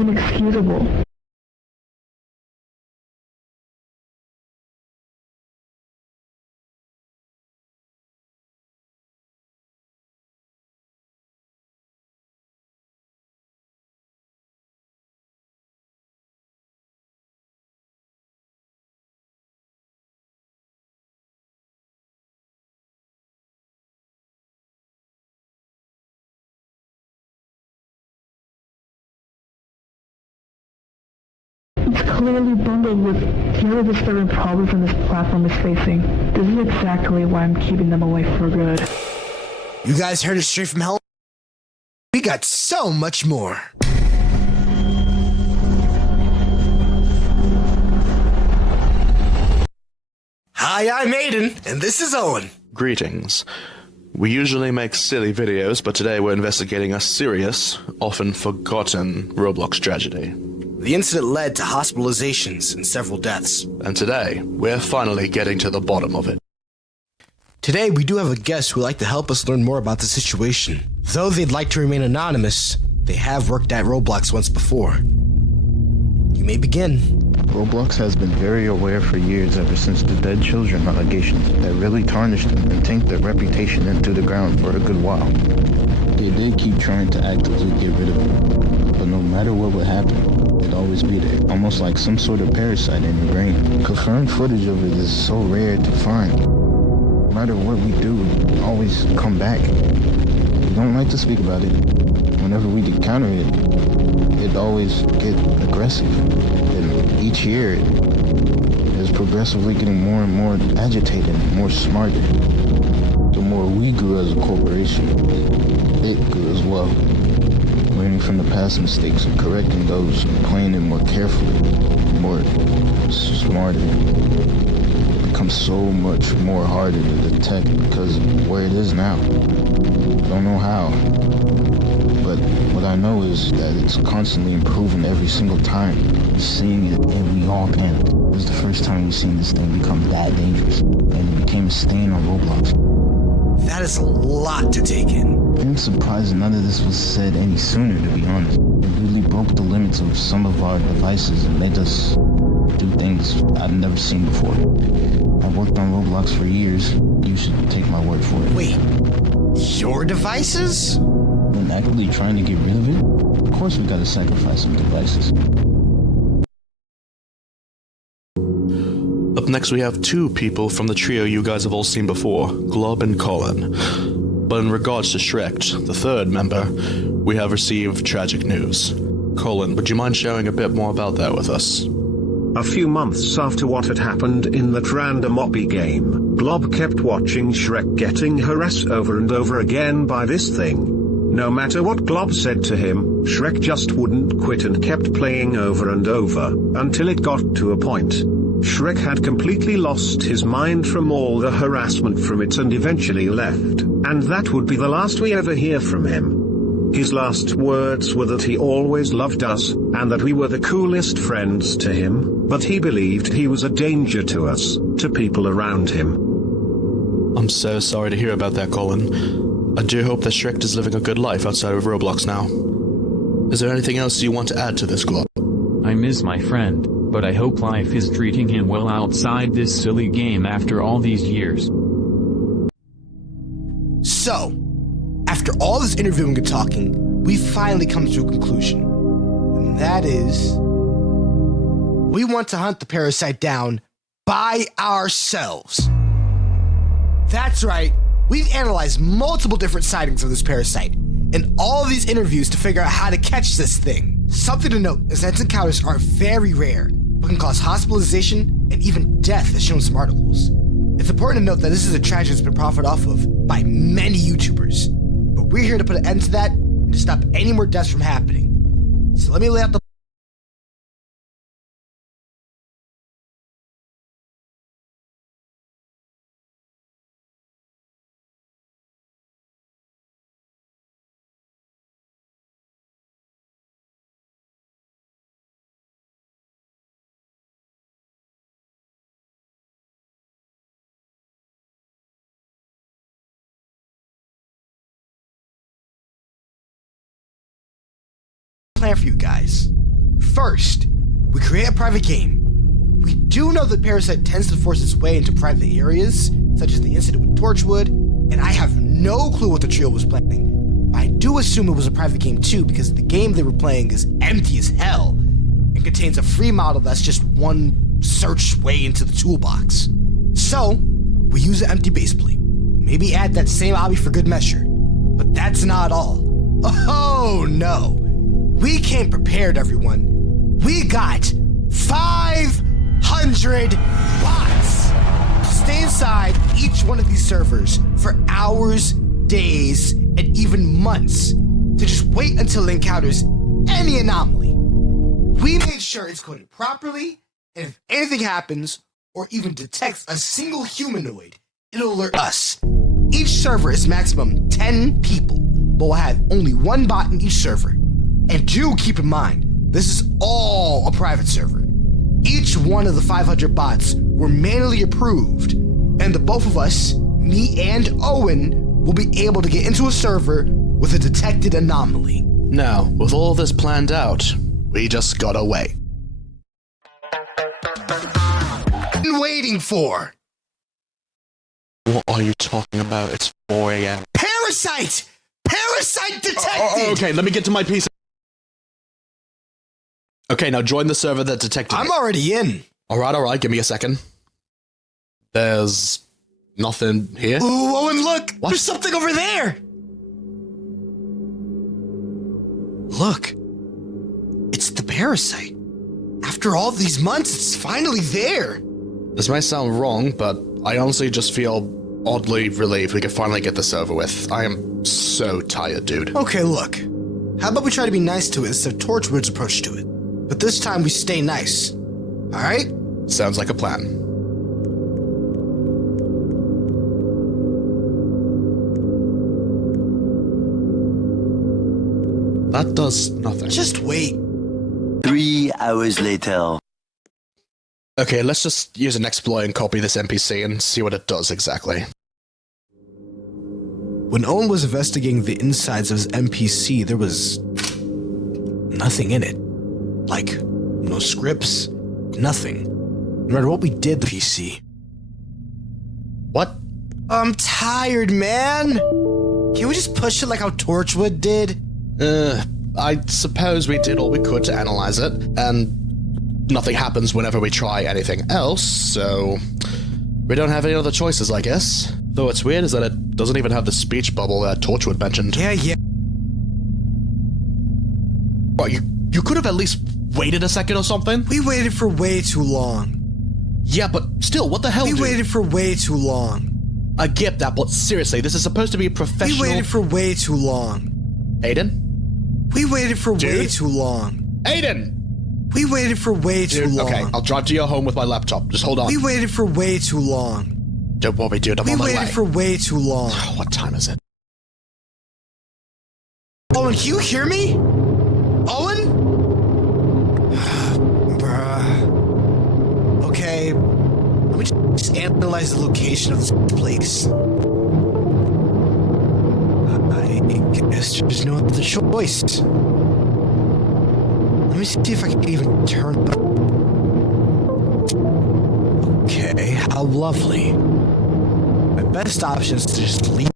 inexcusable. It's clearly bundled with the other disturbing problems this platform is facing. This is exactly why I'm keeping them away for good. You guys heard it straight from hell? We got so much more. Hi, I'm Aiden, and this is Owen. Greetings. We usually make silly videos, but today we're investigating a serious, often forgotten Roblox tragedy. The incident led to hospitalizations and several deaths. And today, we're finally getting to the bottom of it. Today, we do have a guest who would like to help us learn more about the situation. Though they'd like to remain anonymous, they have worked at Roblox once before. You may begin. Roblox has been very aware for years ever since the dead children allegations that really tarnished them and tanked their reputation into the ground for a good while. They did keep trying to actively get rid of it, but no matter what would happen, it'd always be there, almost like some sort of parasite in your brain. Confirmed footage of it is so rare to find. No matter what we do, it always come back. We don't like to speak about it. Whenever we encounter it, it always get aggressive. And each year, it is progressively getting more and more agitated and more smarter. The more we grew as a corporation, it grew as well. Learning from the past mistakes and correcting those and playing it more carefully, more smarter. It becomes so much more harder to detect because of where it is now. Don't know how. But what I know is that it's constantly improving every single time. Seeing it, and we all panicked. It was the first time we've seen this thing become that dangerous, and it became a stain on Roblox. That is a lot to take in. I'm surprised none of this was said any sooner, to be honest. It really broke the limits of some of our devices and made us do things I've never seen before. I've worked on Roblox for years. You should take my word for it. Wait, your devices? When actively trying to get rid of it, of course we gotta sacrifice some devices. Up next we have two people from the trio you guys have all seen before, Glob and Colin. But in regards to Shrek, the third member, we have received tragic news. Colin, would you mind sharing a bit more about that with us? A few months after what had happened in that random Oppie game, Glob kept watching Shrek getting harassed over and over again by this thing. No matter what Glob said to him, Shrek just wouldn't quit and kept playing over and over, until it got to a point. Shrek had completely lost his mind from all the harassment from it and eventually left, and that would be the last we ever hear from him. His last words were that he always loved us, and that we were the coolest friends to him, but he believed he was a danger to us, to people around him. I'm so sorry to hear about that, Colin. I do hope that Shrek is living a good life outside of Roblox now. Is there anything else you want to add to this, Glob? I miss my friend, but I hope life is treating him well outside this silly game after all these years. So, after all this interviewing and talking, we finally come to a conclusion. And that is, we want to hunt the parasite down by ourselves. That's right. We've analyzed multiple different sightings of this parasite in all of these interviews to figure out how to catch this thing. Something to note is that its encounters are very rare, but can cause hospitalization and even death, as shown in some articles. It's important to note that this is a tragedy that's been profited off of by many YouTubers, but we're here to put an end to that and to stop any more deaths from happening. So let me lay out the plan for you guys. First, we create a private game. We do know that Parasite tends to force its way into private areas, such as the incident with Torchwood, and I have no clue what the trio was planning. I do assume it was a private game too, because the game they were playing is empty as hell and contains a free model that's just one search way into the toolbox. So, we use an empty base plate. Maybe add that same obby for good measure. But that's not all. Oh no! We came prepared, everyone. We got 500 bots to stay inside each one of these servers for hours, days, and even months to just wait until it encounters any anomaly. We made sure it's coded properly, and if anything happens or even detects a single humanoid, it'll alert us. Each server is maximum 10 people, but we'll have only one bot in each server. And do keep in mind, this is all a private server. Each one of the 500 bots were manually approved, and the both of us, me and Owen, will be able to get into a server with a detected anomaly. Now, with all this planned out, we just gotta wait. Been waiting for What are you talking about? It's 4 a.m. Parasite! Parasite detected! Okay, let me get to my PC. Okay, now join the server that detected I'm it. already in. Alright, give me a second. There's nothing here. Ooh, Owen, look! What? There's something over there! Look. It's the parasite. After all these months, it's finally there. This might sound wrong, but I honestly just feel oddly relieved we can finally get this over with. I am so tired, dude. Okay, look. How about we try to be nice to it instead of Torchwood's approach to it? But this time we stay nice. Alright? Sounds like a plan. That does nothing. Just wait. 3 hours later. Okay, let's just use an exploit and copy this NPC and see what it does exactly. When Owen was investigating the insides of his NPC, there was nothing in it. Like, no scripts, nothing. No matter what we did, the PC. What? I'm tired, man. Can we just push it like how Torchwood did? I suppose we did all we could to analyze it, and nothing happens whenever we try anything else, so we don't have any other choices, I guess. Though what's weird is that it doesn't even have the speech bubble that Torchwood mentioned. Yeah. Well, you could have at least waited a second or something? We waited for way too long. Yeah, but still, what the hell, We dude? waited for way too long. I get that, but seriously, this is supposed to be a professional... We waited for way too long. Aiden? We waited for way Dude? too long. Aiden! We waited for way too Dude, long. okay, I'll drive to your home with my laptop. Just hold on. We waited for way too long. Don't worry, dude, I'm We on my way. waited for way too long. What time is it? Owen, can you hear me? Owen? Bruh. Okay, let me just analyze the location of this place. I guess there's no other choice. Let me see if I can even turn it up. Okay, how lovely. My best option is to just leave